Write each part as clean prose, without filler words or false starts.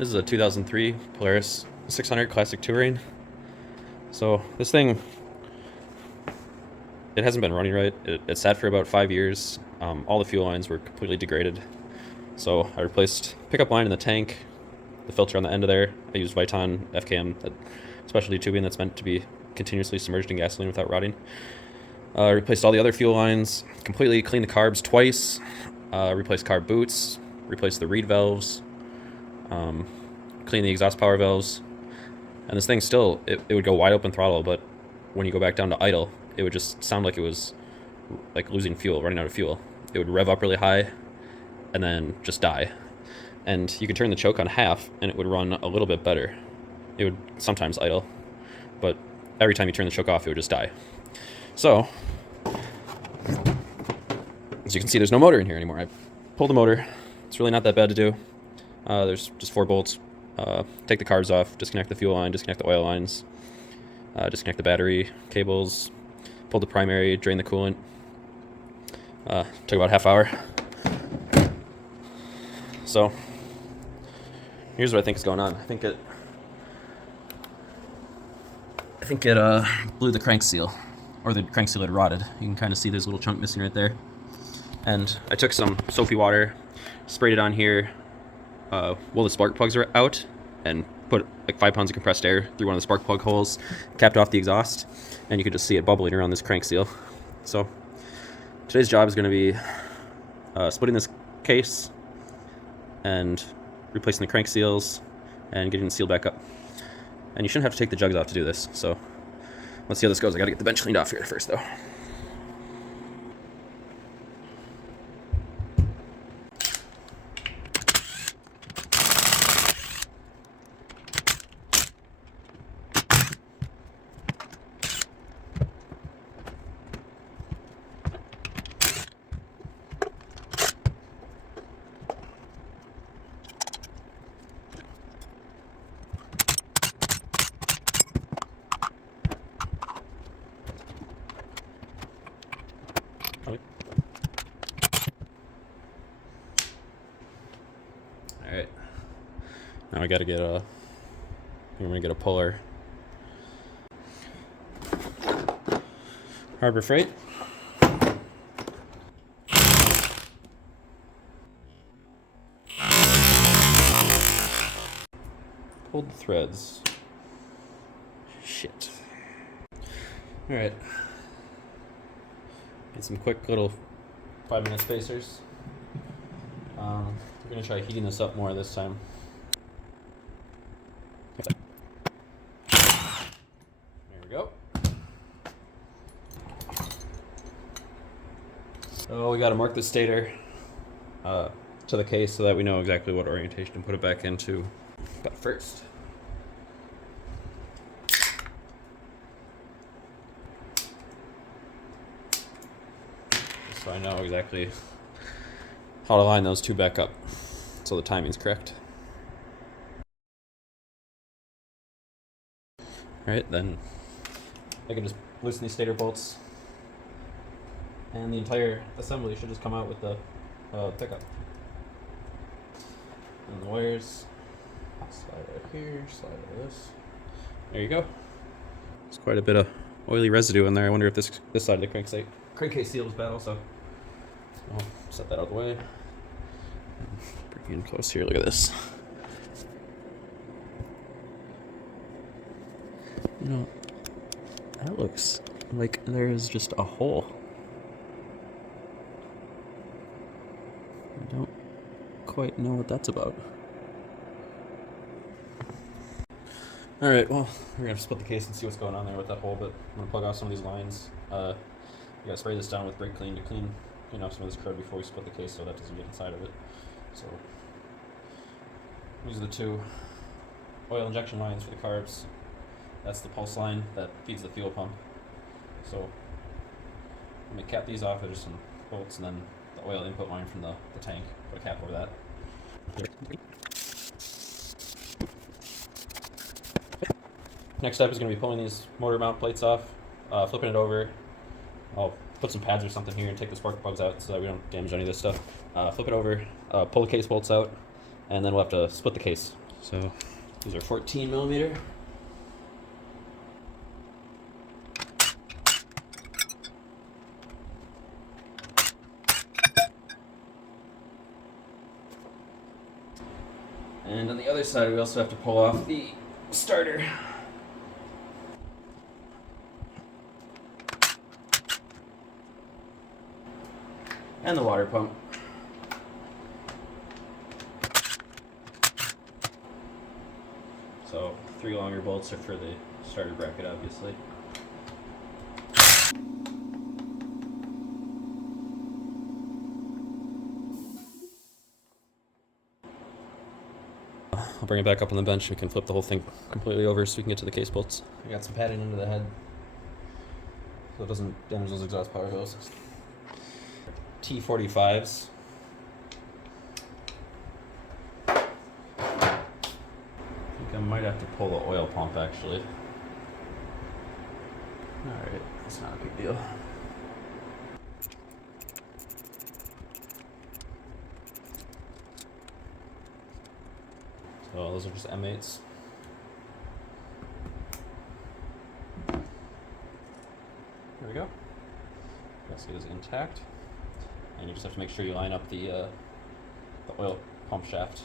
This is a 2003 Polaris 600 Classic Touring. So this thing, it hasn't been running right. It sat for about 5 years. All the fuel lines were completely degraded. So I replaced pickup line in the tank, the filter on the end of there. I used Viton FKM, that specialty tubing that's meant to be continuously submerged in gasoline without rotting. Replaced all the other fuel lines, completely cleaned the carbs twice, replaced carb boots, replaced the reed valves, cleaned the exhaust power valves. And this thing still, it would go wide open throttle, but when you go back down to idle, it would just sound like it was like losing fuel, running out of fuel. It would rev up really high and then just die. And you could turn the choke on half and it would run a little bit better. It would sometimes idle, but every time you turn the choke off, it would just die. So, as you can see, there's no motor in here anymore. I pulled the motor. It's really not that bad to do. There's just 4 bolts. Take the carbs off, disconnect the fuel line, disconnect the oil lines, disconnect the battery cables, pull the primary, drain the coolant. Took about a half hour. So, here's what I think is going on. I think it blew the crank seal, or the crank seal had rotted. You can kind of see there's a little chunk missing right there. And I took some soapy water, sprayed it on here while the spark plugs are out, and put like 5 pounds of compressed air through one of the spark plug holes, capped off the exhaust, and you could just see it bubbling around this crank seal. So today's job is going to be splitting this case and replacing the crank seals and getting the seal back up. And you shouldn't have to take the jugs off to do this, so let's see how this goes. I gotta get the bench cleaned off here first, though. Alright, now I gotta get I'm gonna get a puller. Harbor Freight. Pulled the threads. Shit. Alright. Get some quick little 5-minute spacers. We're going to try heating this up more this time. There we go. So we got to mark the stator to the case so that we know exactly what orientation to put it back into. But first, so I know exactly how to line those two back up so the timing's correct. Alright, then I can just loosen these stator bolts, and the entire assembly should just come out with the pickup. And the wires slide right here, slide like this. There you go. There's quite a bit of oily residue in there. I wonder if this side of the crankcase seal was bad also. I'll set that out of the way. Bring in close here, look at this. You know, that looks like there is just a hole. I don't quite know what that's about. Alright, well, we're gonna have to split the case and see what's going on there with that hole, but I'm gonna plug off some of these lines. You gotta spray this down with brake clean to clean off some of this crud before we split the case so that doesn't get inside of it. So these are the 2 oil injection lines for the carbs. That's the pulse line that feeds the fuel pump. So let me cap these off. There's some bolts, and then the oil input line from the tank. Put a cap over that. Next step is going to be pulling these motor mount plates off, flipping it over. I'll put some pads or something here and take the spark plugs out so that we don't damage any of this stuff. Flip it over, pull the case bolts out, and then we'll have to split the case. So these are 14 millimeter. And on the other side, we also have to pull off the starter. And the water pump. So 3 longer bolts are for the starter bracket, obviously. I'll bring it back up on the bench. We can flip the whole thing completely over so we can get to the case bolts. I got some padding into the head so it doesn't damage those exhaust power hoses. T45s. I think I might have to pull the oil pump actually. Alright, that's not a big deal. So those are just M8s. There we go. Gasket is intact. And you just have to make sure you line up the oil pump shaft.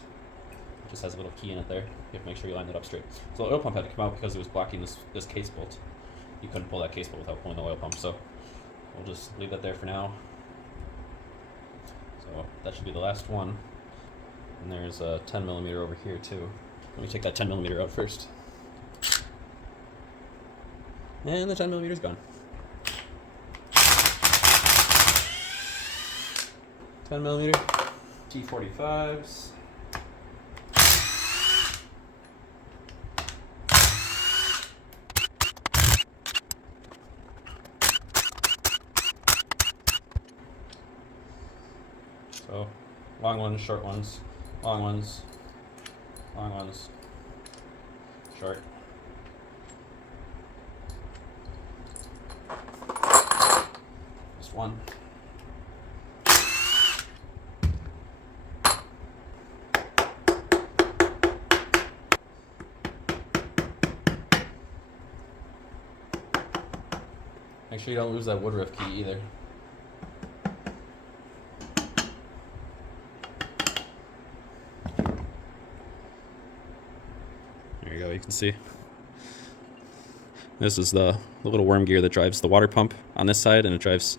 It just has a little key in it there. You have to make sure you line that up straight. So the oil pump had to come out because it was blocking this case bolt. You couldn't pull that case bolt without pulling the oil pump, so we'll just leave that there for now. So that should be the last one. And there's a 10 millimeter over here too. Let me take that 10 millimeter out first. And the 10 millimeter's gone. 10 millimeter T45s. So long ones, short ones, long ones, long ones, short. Just one. Make sure you don't lose that woodruff key either. There you go, you can see. This is the little worm gear that drives the water pump on this side, and it drives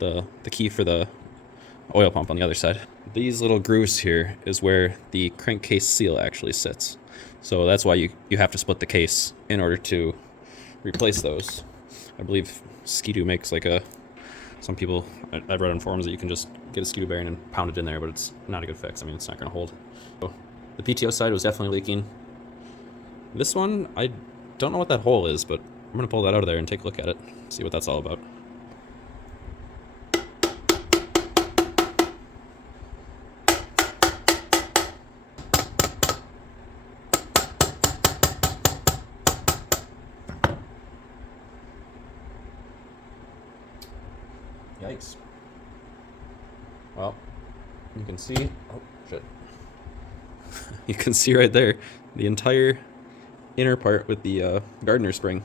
the key for the oil pump on the other side. These little grooves here is where the crankcase seal actually sits. So that's why you have to split the case in order to replace those. I believe Ski-Doo makes like some people, I've read on forums that you can just get a Ski-Doo bearing and pound it in there, but it's not a good fix. I mean, it's not going to hold. So the PTO side was definitely leaking. This one, I don't know what that hole is, but I'm going to pull that out of there and take a look at it, see what that's all about. Yikes. Well, you can see, oh shit. You can see right there, the entire inner part with the Gardner spring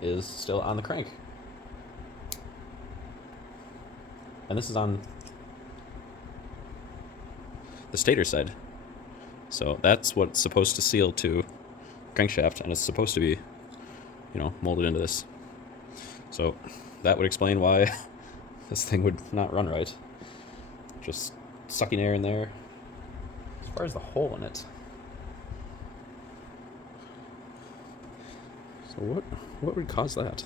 is still on the crank. And this is on the Stator side. So that's what's supposed to seal to crankshaft, and it's supposed to be, molded into this. So that would explain why this thing would not run right. Just sucking air in there. As far as the hole in it. So what would cause that?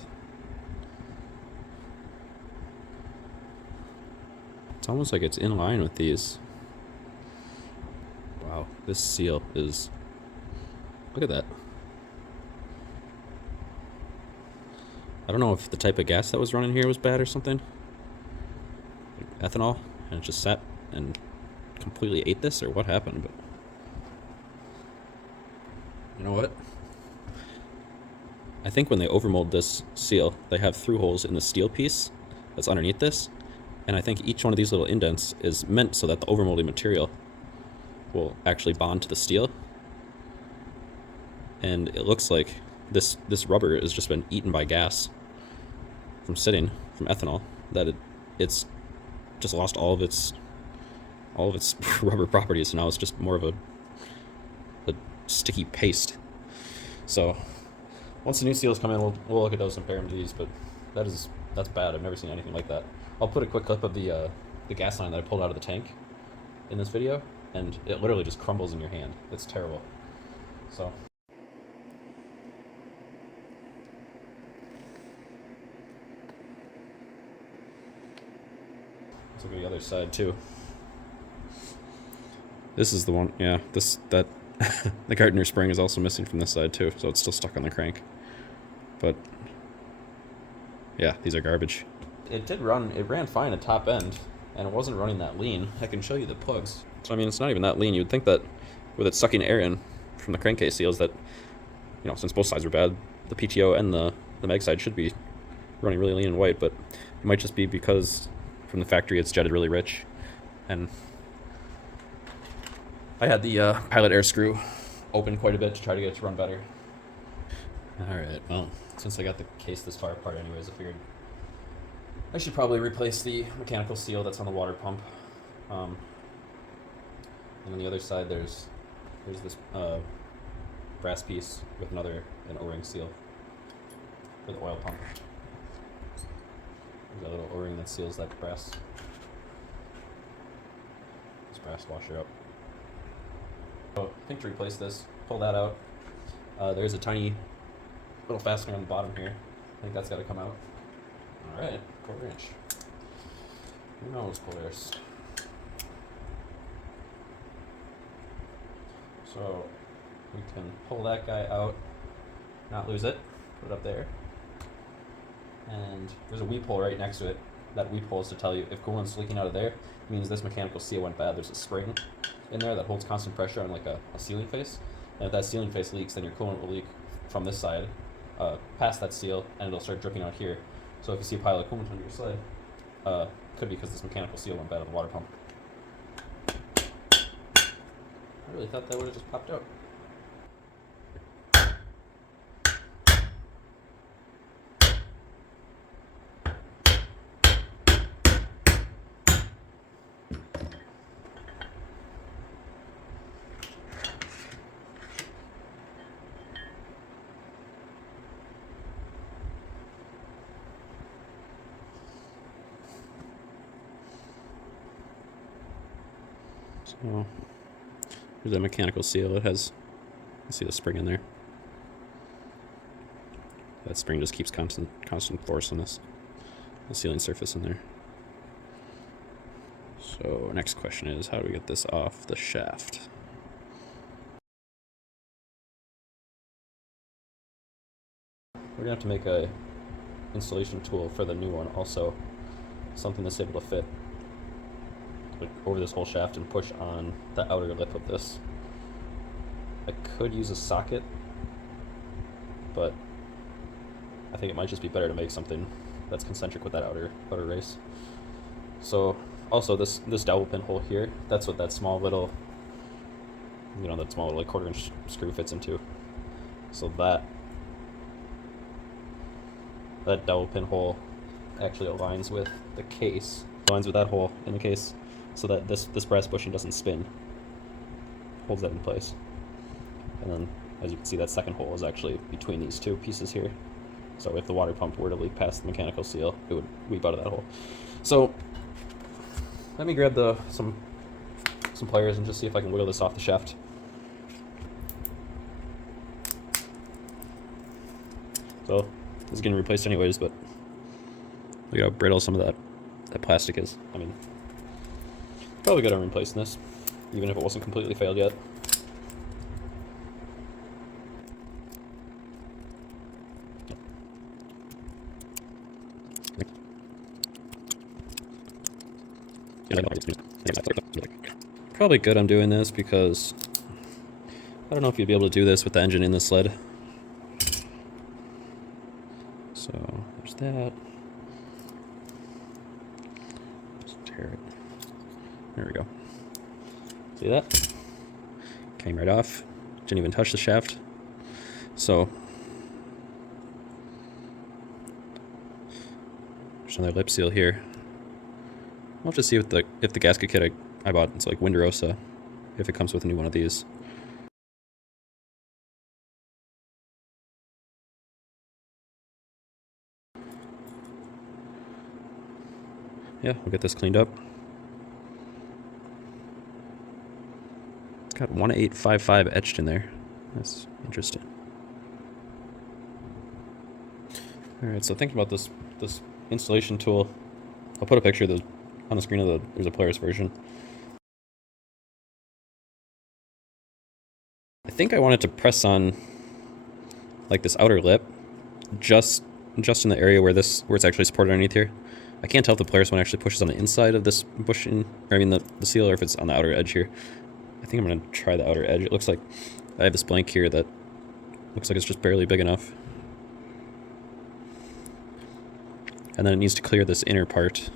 It's almost like it's in line with these. Wow, this seal is, look at that. I don't know if the type of gas that was running here was bad or something. Like ethanol, and it just sat and completely ate this, or what happened, but you know what? I think when they overmold this seal, they have through holes in the steel piece that's underneath this, and I think each one of these little indents is meant so that the overmolding material will actually bond to the steel. And it looks like this rubber has just been eaten by gas from sitting, from ethanol, that it's just lost all of its rubber properties, so now it's just more of a sticky paste. So once the new seals come in, we'll look at those and compare them to these, but that's bad. I've never seen anything like that. I'll put a quick clip of the gas line that I pulled out of the tank in this video, and it literally just crumbles in your hand. It's terrible. So let's look at the other side too. This is the one, yeah, that the Gardner spring is also missing from this side too, so it's still stuck on the crank. But yeah, these are garbage. It ran fine at top end, and it wasn't running that lean. I can show you the plugs. So I mean, it's not even that lean. You'd think that with it sucking air in from the crankcase seals that, you know, since both sides were bad, the PTO and the mag side should be running really lean and white, but it might just be because from the factory it's jetted really rich. And I had the pilot air screw open quite a bit to try to get it to run better. Alright, well, since I got the case this far apart anyways, I figured I should probably replace the mechanical seal that's on the water pump. And on the other side there's this brass piece with an O-ring seal for the oil pump. There's a little O-ring that seals that brass washer up. So I think to replace this, pull that out. There's a tiny little fastener on the bottom here. I think that's got to come out. Alright, 1/4 inch. Who knows, Polaris? So we can pull that guy out, not lose it, put it up there. And there's a weep hole right next to it. That weep hole is to tell you if coolant's leaking out of there, it means this mechanical seal went bad. There's a spring in there that holds constant pressure on like a sealing face. And if that sealing face leaks, then your coolant will leak from this side, past that seal, and it'll start dripping out here. So if you see a pile of coolant under your sled, could be because this mechanical seal went bad at the water pump. I really thought that would have just popped out. So there's that mechanical seal. It has, you see the spring in there. That spring just keeps constant force on this, the sealing surface in there. So next question is, how do we get this off the shaft? We're gonna have to make a installation tool for the new one also, something that's able to fit over this whole shaft and push on the outer lip of this. I could use a socket, but I think it might just be better to make something that's concentric with that outer race. So also this dowel pin hole here, that's what that small little, you know, that small little like 1/4 inch screw fits into. So that dowel pin hole actually aligns with the case, aligns with that hole in the case, so that this brass bushing doesn't spin, holds that in place. And then, as you can see, that second hole is actually between these two pieces here. So if the water pump were to leak past the mechanical seal, it would weep out of that hole. So let me grab some pliers and just see if I can wiggle this off the shaft. So this is getting replaced anyways, but look at how brittle some of that plastic is. I mean, probably good on replacing this, even if it wasn't completely failed yet. Probably good I'm doing this because I don't know if you'd be able to do this with the engine in the sled. So there's that. Just tear it. There we go. See that? Came right off. Didn't even touch the shaft. So there's another lip seal here. I'll have to see if the gasket kit I bought, it's like Windrosa, if it comes with a new one of these. Yeah, we'll get this cleaned up. It's got 1855 etched in there. That's interesting. Alright, so thinking about this installation tool, I'll put a picture of on the screen of there's a Polaris version. I think I wanted to press on like this outer lip, just in the area where it's actually supported underneath here. I can't tell if the Polaris one actually pushes on the inside of this bushing, or I mean the seal, or if it's on the outer edge here. I think I'm gonna try the outer edge. It looks like I have this blank here that looks like it's just barely big enough. And then it needs to clear this inner part.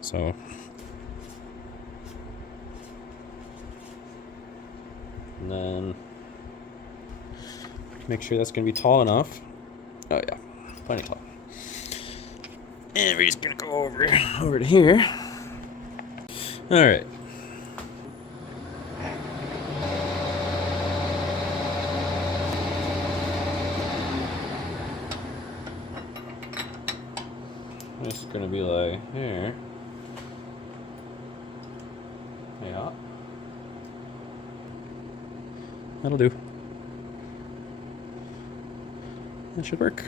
So and then make sure that's gonna be tall enough. Oh yeah, plenty tall. And we're just gonna go over to here. All right. This is gonna be like here. Yeah. That'll do. That should work.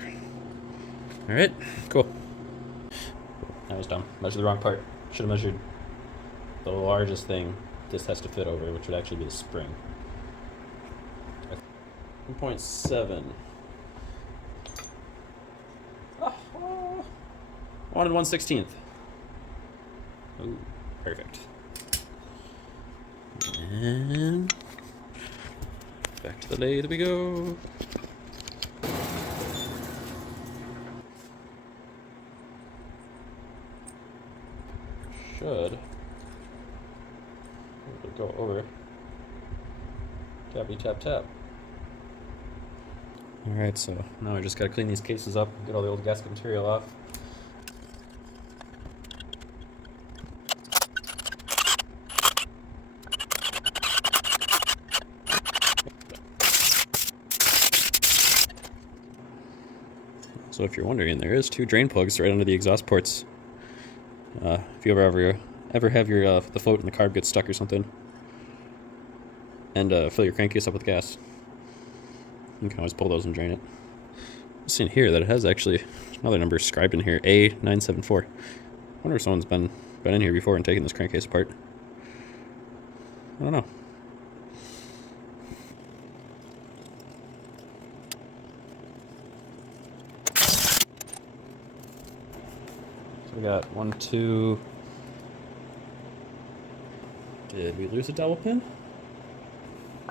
All right, cool. I was dumb. Measured the wrong part. Should have measured the largest thing this has to fit over, which would actually be the spring. 1.7. Oh, 1 1/16. Ooh, perfect. And back to the lathe we go. Should go over. Tappy tap tap. Alright, so now I just gotta clean these cases up, get all the old gasket material off. So if you're wondering, there is 2 drain plugs right under the exhaust ports. If you ever have your the float in the carb get stuck or something, and fill your crankcase up with gas, you can always pull those and drain it. I've seen here that it has actually another number scribed in here, A974. I wonder if someone's been in here before and taken this crankcase apart. I don't know. We got 1, 2. Did we lose a dowel pin?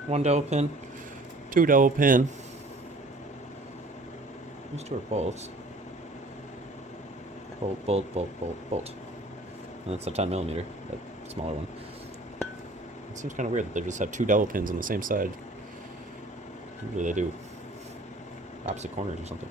1 dowel pin, 2 dowel pin. These 2 are bolts. Bolt, bolt, bolt, bolt, bolt. And that's a 10mm, that smaller one. It seems kind of weird that they just have 2 dowel pins on the same side. Usually they do opposite corners or something.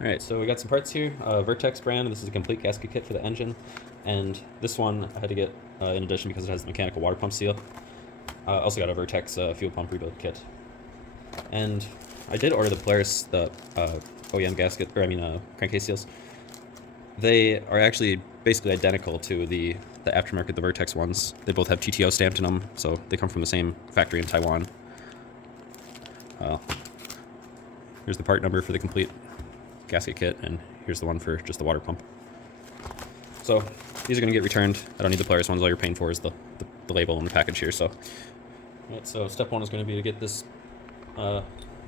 Alright, so we got some parts here. Vertex brand, this is a complete gasket kit for the engine. And this one I had to get in addition because it has the mechanical water pump seal. I also got a Vertex fuel pump rebuild kit. And I did order the Polaris, the OEM gasket, or I mean crankcase seals. They are actually basically identical to the aftermarket, the Vertex ones. They both have TTO stamped in them, so they come from the same factory in Taiwan. Here's the part number for the complete gasket kit, and here's the one for just the water pump. So these are going to get returned. I don't need the Polaris ones. All you're paying for is the label and the package here. So, right, so step one is going to be to get this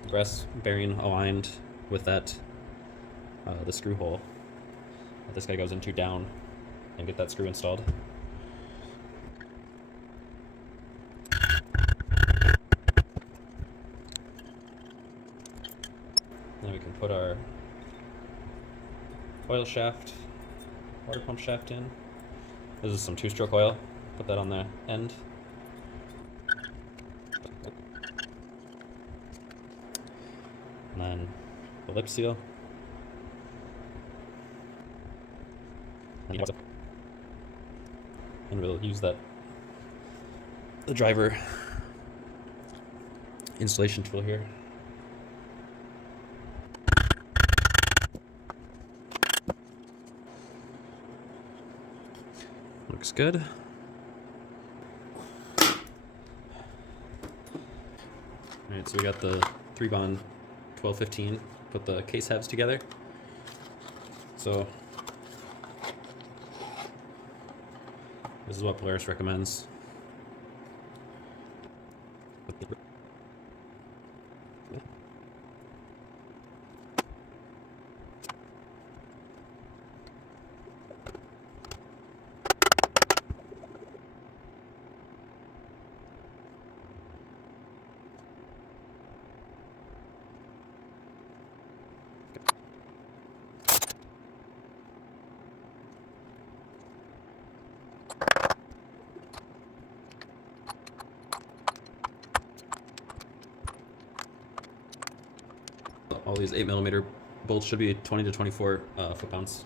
brass bearing aligned with that the screw hole that this guy goes into down, and get that screw installed. Then we can put our oil shaft, water pump shaft in. This is some 2-stroke oil. Put that on the end. And then the lip seal. And we'll use the driver installation tool here. Looks good. Alright, so we got the 3-bond 1215. Put the case halves together. So this is what Polaris recommends. All these 8mm bolts should be 20 to 24 foot-pounds.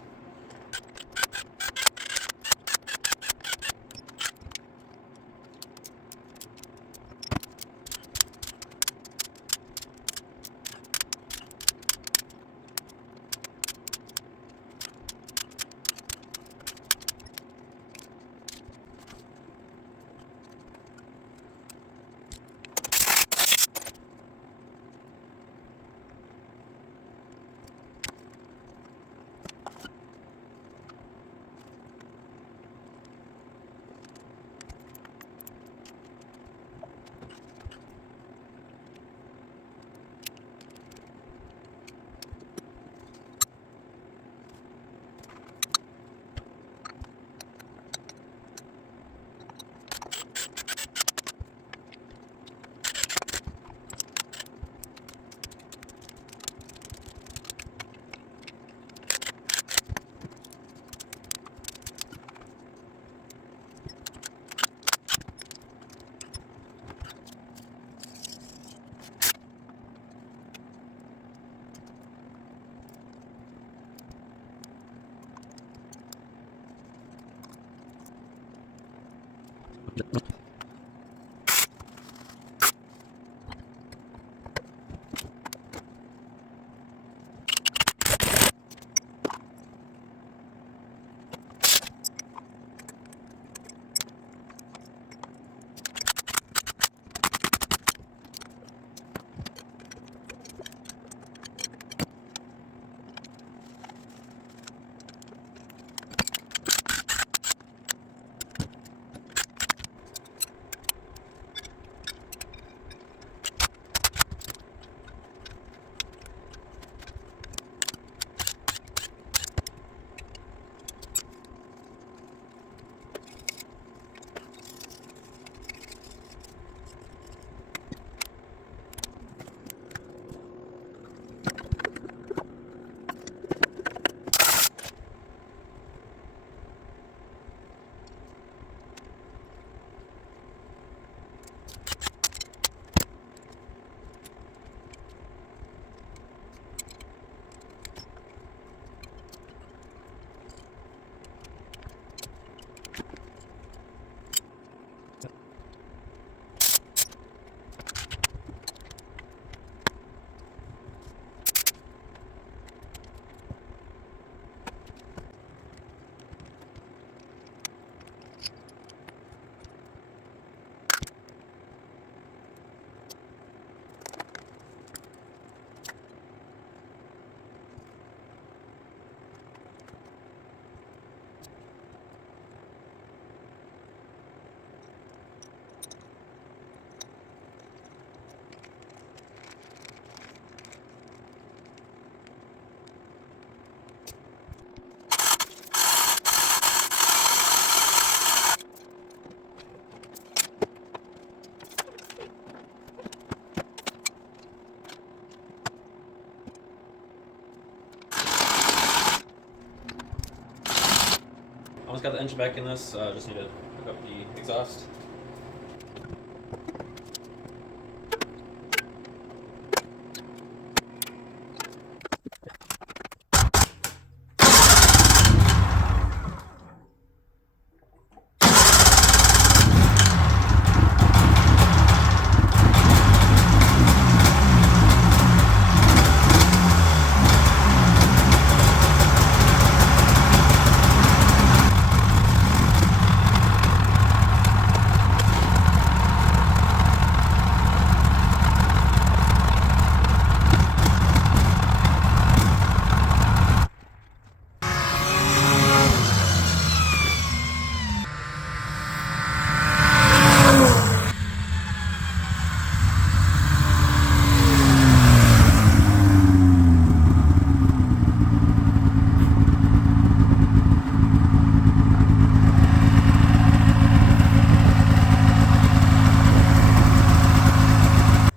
Almost got the engine back in this. Just need to hook up the exhaust.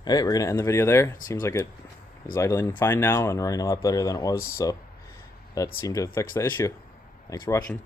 Alright, we're going to end the video there. Seems like it is idling fine now and running a lot better than it was, so that seemed to have fixed the issue. Thanks for watching.